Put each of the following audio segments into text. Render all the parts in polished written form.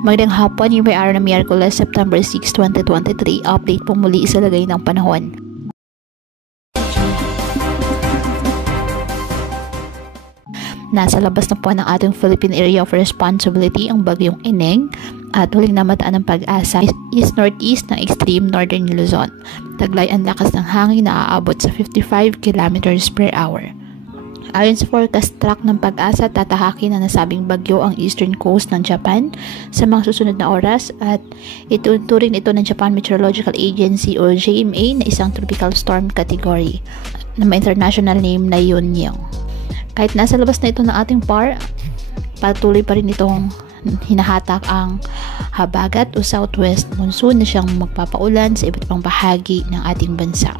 Magandang hapon, yung may araw na Miyerkules, September 6, 2023. Update po muli sa lagay ng panahon. Nasa labas na po ng ating Philippine Area of Responsibility ang bagyong Ineng at huling namataan ng pag-asa east-northeast ng extreme northern Luzon. Taglay ang lakas ng hangin na aabot sa 55 kilometers per hour. Ayon sa forecast track ng pag-asa, tatahakin na nasabing bagyo ang eastern coast ng Japan sa mga susunod na oras at ituturing ito ng Japan Meteorological Agency o JMA na isang tropical storm category na may international name na Yonyang. Kahit nasa labas na ito ng ating PAR, patuloy pa rin itong hinahatak ang habagat o southwest monsoon na siyang magpapaulan sa iba't ibang bahagi ng ating bansa.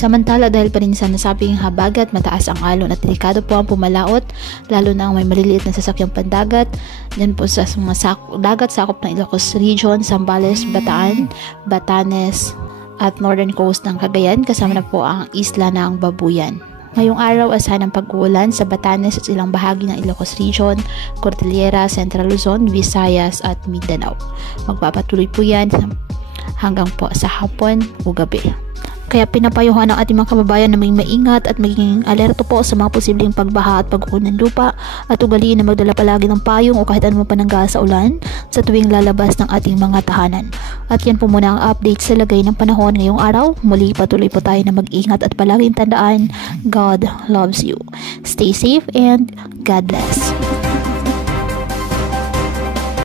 Samantala, dahil pa rin sa nasabing habagat, mataas ang alon at delikado po ang pumalaot, lalo na ang may maliliit na sasakyang pandagat. Yan po sa mga dagat sakop ng Ilocos Region, Zambales, Bataan, Batanes at northern coast ng Cagayan, kasama na po ang isla ng Babuyan. Ngayong araw, asahan ang pag-uulan sa Batanes at ilang bahagi ng Ilocos Region, Cordillera, Central Luzon, Visayas at Mindanao. Magpapatuloy po yan hanggang po sa hapon o gabi. Kaya pinapayuhan ng ating mga kababayan na may maingat at maging alerto po sa mga posibleng pagbaha at pagguho ng lupa at ugaliin na magdala palagi ng payong o kahit anong panangga sa ulan sa tuwing lalabas ng ating mga tahanan. At yan po muna ang update sa lagay ng panahon ngayong araw. Muli patuloy po tayo na mag-ingat at palaging tandaan, God loves you. Stay safe and God bless.